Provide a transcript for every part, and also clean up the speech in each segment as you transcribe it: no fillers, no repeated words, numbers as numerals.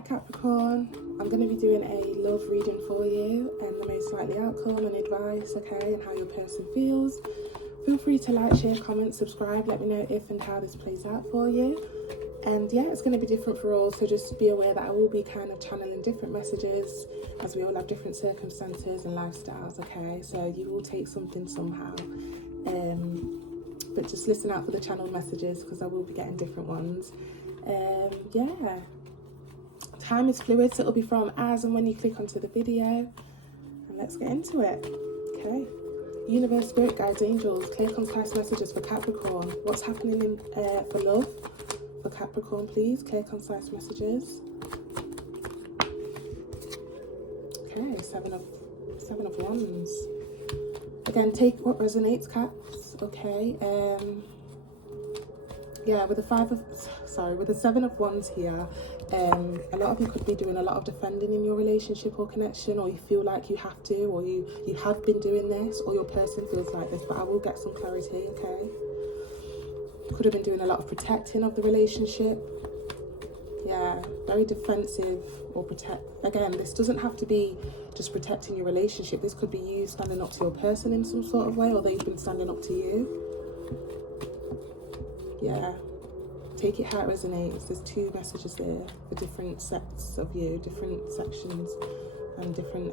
Hi Capricorn, I'm going to be doing a love reading for you and the most likely outcome and advice, okay, and how your person feels. Feel free to like, share, comment, subscribe, let me know if and how this plays out for you. And yeah, it's going to be different for all, so just be aware that I will be kind of channeling different messages as we all have different circumstances and lifestyles, okay? So you will take something somehow. But just listen out for the channel messages because I will be getting different ones. Yeah. Time is fluid, so it'll be from as and when you click onto the video. And let's get into it. Okay. Universe, spirit guides, angels, clear concise messages for Capricorn. What's happening in for love for Capricorn, please? Clear concise messages. Okay, seven of wands. Again, take what resonates, Caps. Okay. Yeah, with the 7 of wands here, a lot of you could be doing a lot of defending in your relationship or connection, or you feel like you have to, or you have been doing this, or your person feels like this, but I will get some clarity, okay? Could have been doing a lot of protecting of the relationship. Yeah, very defensive or protect. Again, this doesn't have to be just protecting your relationship. This could be you standing up to your person in some sort of way, or they've been standing up to you. Yeah, take it how it resonates. There's 2 messages there for different sets of you, different sections, and different,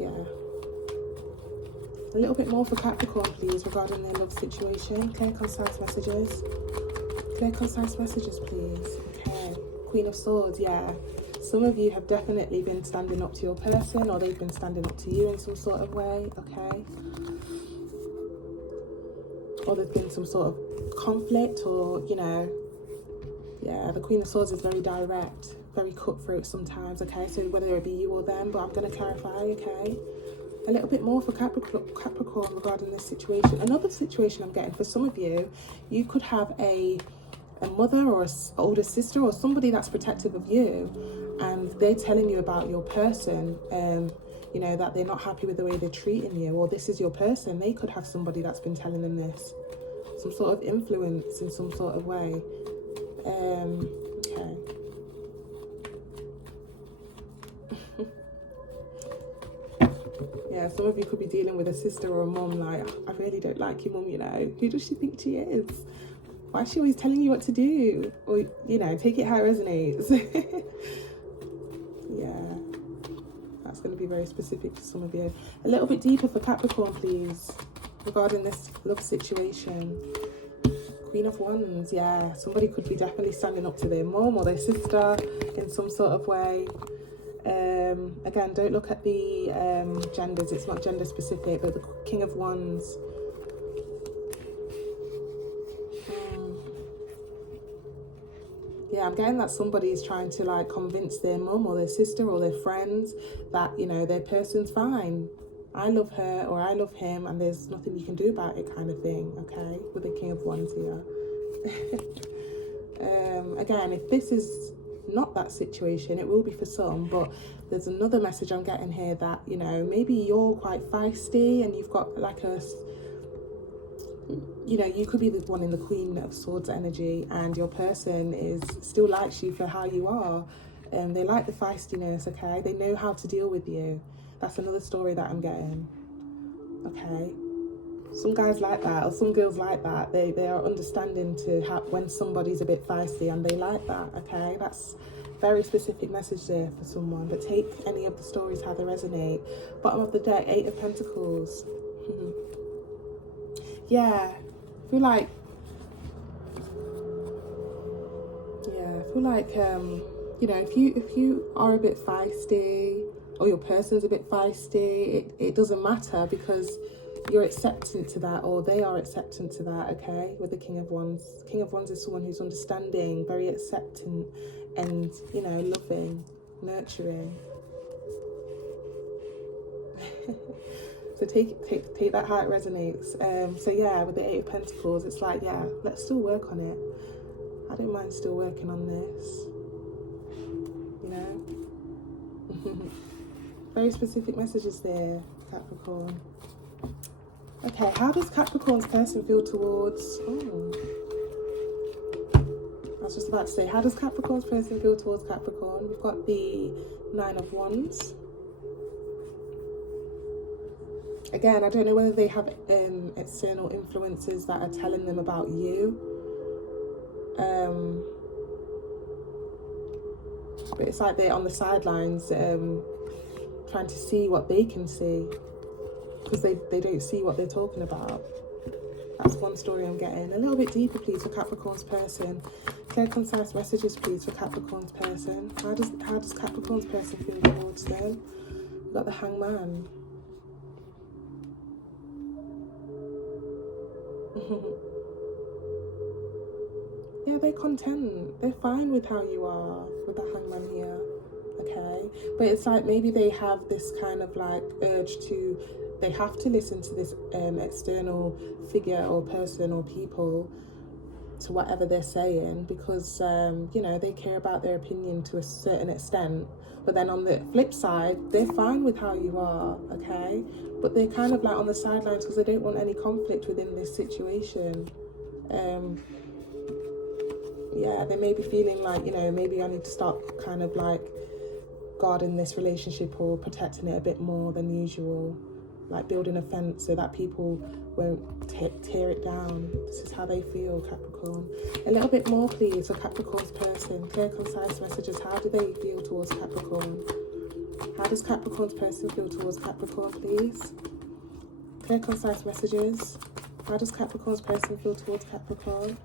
yeah. A little bit more for Capricorn, please, regarding their love situation. Clear, concise messages. Clear, concise messages, please. Okay. Queen of Swords, yeah. Some of you have definitely been standing up to your person, or they've been standing up to you in some sort of way, okay? Or there's been some sort of conflict, or, you know, yeah, the Queen of Swords is very direct, very cutthroat sometimes, okay? So whether it be you or them, but I'm going to clarify, okay? A little bit more for Capricorn regarding this situation. Another situation I'm getting for some of you, you could have a mother or an older sister or somebody that's protective of you, and they're telling you about your person, you know, that they're not happy with the way they're treating you, or this is your person. They could have somebody that's been telling them this, some sort of influence in some sort of way. Okay. Yeah, some of you could be dealing with a sister or a mum, like, I really don't like your mum, you know, who does she think she is? Why is she always telling you what to do? Or, you know, take it how it resonates. Yeah, that's going to be very specific to some of you. A little bit deeper for Capricorn, please, regarding this love situation. Queen of Wands, yeah. Somebody could be definitely standing up to their mum or their sister in some sort of way. Again, don't look at the genders. It's not gender specific, but the King of Wands. Yeah, I'm getting that somebody's trying to like convince their mum or their sister or their friends that, you know, their person's fine. I love her or I love him and there's nothing you can do about it, kind of thing, okay? With the King of Wands here. Again, if this is not that situation, it will be for some, but there's another message I'm getting here that, you know, maybe you're quite feisty and you've got like a, you know, you could be the one in the Queen of Swords energy, and your person is still likes you for how you are, and they like the feistiness, okay? They know how to deal with you. That's another story that I'm getting, okay? Some guys like that, or some girls like that. They are understanding to when somebody's a bit feisty, and they like that, okay? That's very specific message there for someone, but take any of the stories how they resonate. Bottom of the deck, 8 of Pentacles. Yeah, I feel like, you know, if you are a bit feisty, or your person's a bit feisty, it doesn't matter, because you're acceptant to that, or they are acceptant to that, okay? With the King of Wands. King of Wands is someone who's understanding, very acceptant, and, you know, loving, nurturing. So take that how it resonates. So yeah, with the 8 of Pentacles, it's like, yeah, let's still work on it. I don't mind still working on this, you know. Very specific messages there, Capricorn. Okay, how does Capricorn's person feel towards... Oh. I was just about to say, how does Capricorn's person feel towards Capricorn? We've got the Nine of Wands. Again, I don't know whether they have external influences that are telling them about you. But it's like they're on the sidelines trying to see what they can see, because they don't see what they're talking about. That's one story I'm getting. A little bit deeper, please, for Capricorn's person. Clear, concise messages, please, for Capricorn's person. How does Capricorn's person feel towards them? We've got the Hangman. Yeah, they're content. They're fine with how you are, with the Hangman here. Okay, but it's like maybe they have this kind of like urge to, they have to listen to this external figure or person or people, to whatever they're saying, because you know, they care about their opinion to a certain extent. But then on the flip side, they're fine with how you are, okay, but they're kind of like on the sidelines because they don't want any conflict within this situation. Yeah, they may be feeling like, you know, maybe I need to start kind of like guarding this relationship or protecting it a bit more than usual, like building a fence so that people won't tear it down. This is how they feel, Capricorn. A little bit more, please, for Capricorn's person. Clear, concise messages. How do they feel towards Capricorn? How does Capricorn's person feel towards Capricorn, please? Clear, concise messages. How does Capricorn's person feel towards Capricorn?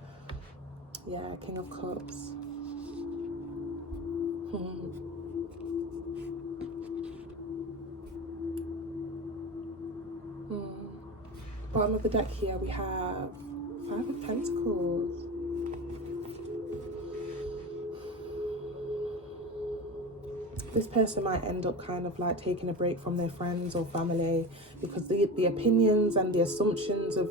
Yeah, King of Cups. Bottom of the deck here, we have Five of Pentacles. This person might end up kind of like taking a break from their friends or family, because the opinions and the assumptions of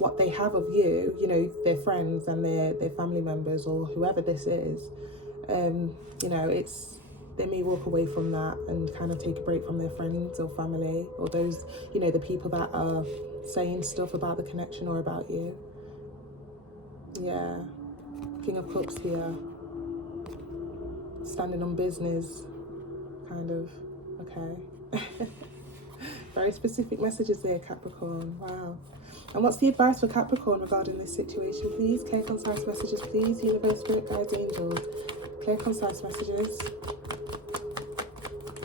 what they have of you, you know, their friends and their family members or whoever this is, you know, they may walk away from that and kind of take a break from their friends or family, or those, you know, the people that are saying stuff about the connection or about you. Yeah, King of Cups here. Standing on business, kind of. Okay. Very specific messages there, Capricorn. Wow. And what's the advice for Capricorn regarding this situation, please? Clear, concise messages, please. Universe, Spirit, Guides, Angels. Clear, concise messages.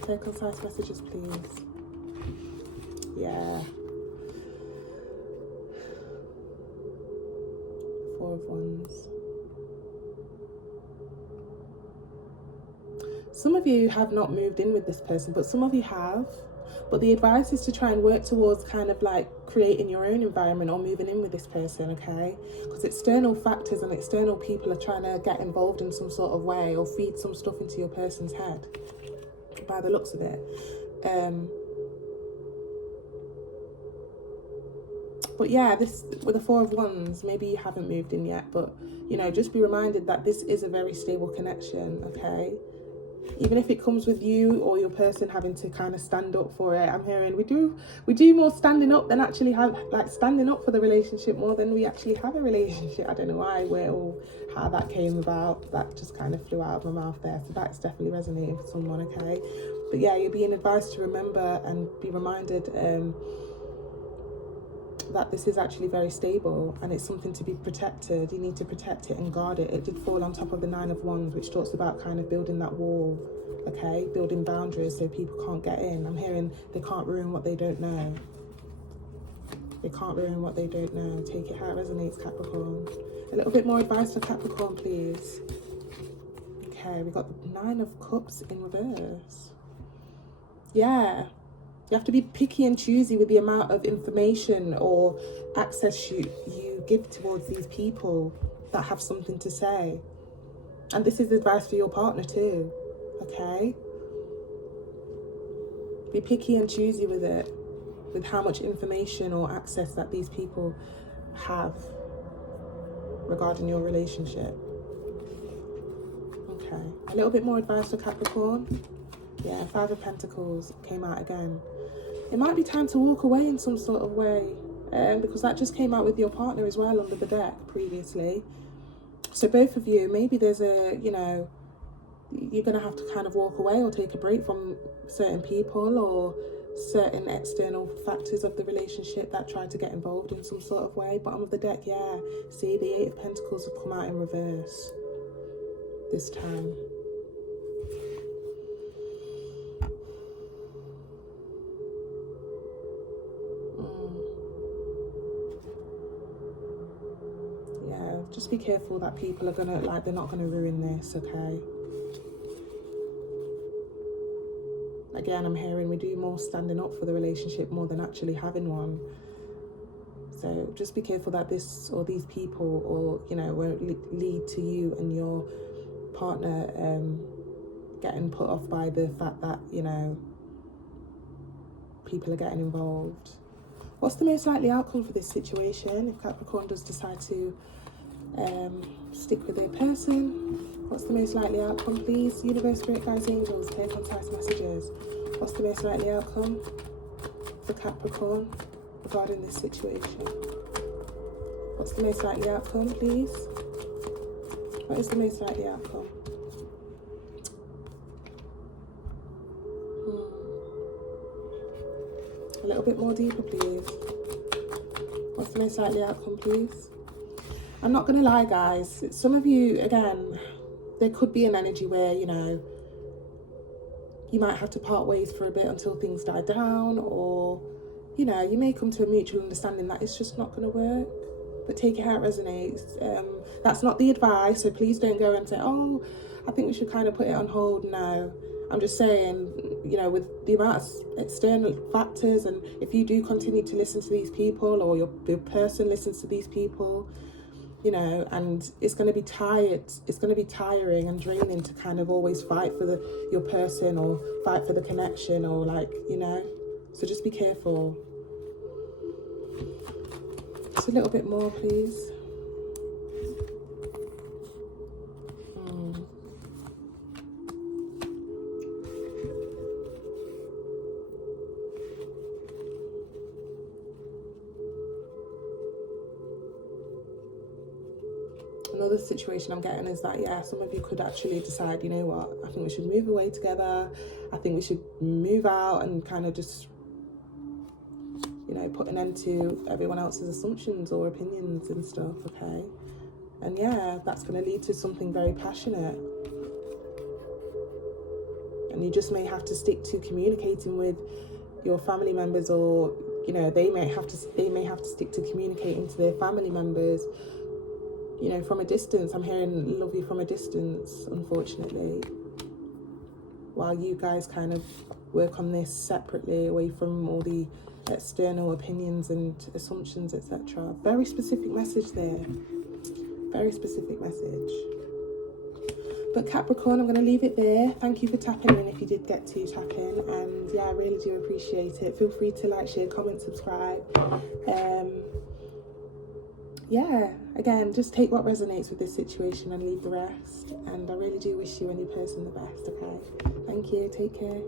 Clear, concise messages, please. Yeah. Four of Wands. Some of you have not moved in with this person, but some of you have. But the advice is to try and work towards kind of like creating your own environment or moving in with this person, okay? Because external factors and external people are trying to get involved in some sort of way or feed some stuff into your person's head, by the looks of it. But yeah, this with the Four of Wands, maybe you haven't moved in yet, but you know, just be reminded that this is a very stable connection, okay? Even if it comes with you or your person having to kind of stand up for it. I'm hearing we do more standing up than actually have, like, standing up for the relationship more than we actually have a relationship. I don't know why, where or how that came about. That just kind of flew out of my mouth there. So that's definitely resonating for someone, okay? But yeah, you're being advised to remember and be reminded that this is actually very stable and it's something to be protected. You need to protect it and guard it. It did fall on top of the Nine of Wands, which talks about kind of building that wall, okay? Building boundaries so people can't get in. I'm hearing they can't ruin what they don't know. They can't ruin what they don't know. Take it how it resonates, Capricorn. A little bit more advice for Capricorn, please. Okay, we got the Nine of Cups in reverse. Yeah. You have to be picky and choosy with the amount of information or access you give towards these people that have something to say. And this is advice for your partner too, okay? Be picky and choosy with it, with how much information or access that these people have regarding your relationship. Okay, a little bit more advice for Capricorn. Yeah, Five of Pentacles came out again. It might be time to walk away in some sort of way, because that just came out with your partner as well under the deck previously. So both of you, maybe there's a, you know, you're going to have to kind of walk away or take a break from certain people or certain external factors of the relationship that try to get involved in some sort of way. Bottom of the deck, yeah. See, the Eight of Pentacles have come out in reverse this time. Yeah, just be careful that people are going to, like, they're not going to ruin this, okay? Again, I'm hearing we do more standing up for the relationship more than actually having one. So just be careful that this or these people, or, you know, won't lead to you and your partner getting put off by the fact that, you know, people are getting involved. What's the most likely outcome for this situation if Capricorn does decide to stick with their person? What's the most likely outcome, please? Universe, Spirit, Guides, Angels, clear, concise messages. What's the most likely outcome for Capricorn regarding this situation? What's the most likely outcome, please? What is the most likely outcome? A little bit more deeper, please. What's the most likely outcome, please? I'm not going to lie, guys. Some of you, again, there could be an energy where, you know, you might have to part ways for a bit until things die down, or, you know, you may come to a mutual understanding that it's just not going to work. But take it how it resonates. That's not the advice, so please don't go and say, oh, I think we should kind of put it on hold. No, I'm just saying, you know, with the amount of external factors, and if you do continue to listen to these people, or your person listens to these people, you know, and it's going to be tiring and draining to kind of always fight for your person, or fight for the connection, or, like, you know, so just be careful. Just a little bit more, please. Another situation I'm getting is that, yeah, some of you could actually decide, you know what, I think we should move away together. I think we should move out and kind of just, you know, put an end to everyone else's assumptions or opinions and stuff, okay? And yeah, that's going to lead to something very passionate. And you just may have to stick to communicating with your family members, or, you know, they may have to stick to communicating to their family members, you know, from a distance. I'm hearing love you from a distance, unfortunately, while you guys kind of work on this separately, away from all the external opinions and assumptions, etc. Very specific message there. Very specific message. But Capricorn, I'm going to leave it there. Thank you for tapping in if you did get to tap in. And yeah, I really do appreciate it. Feel free to like, share, comment, subscribe. Yeah, again, just take what resonates with this situation and leave the rest. And I really do wish you and your person the best, okay? Thank you. Take care.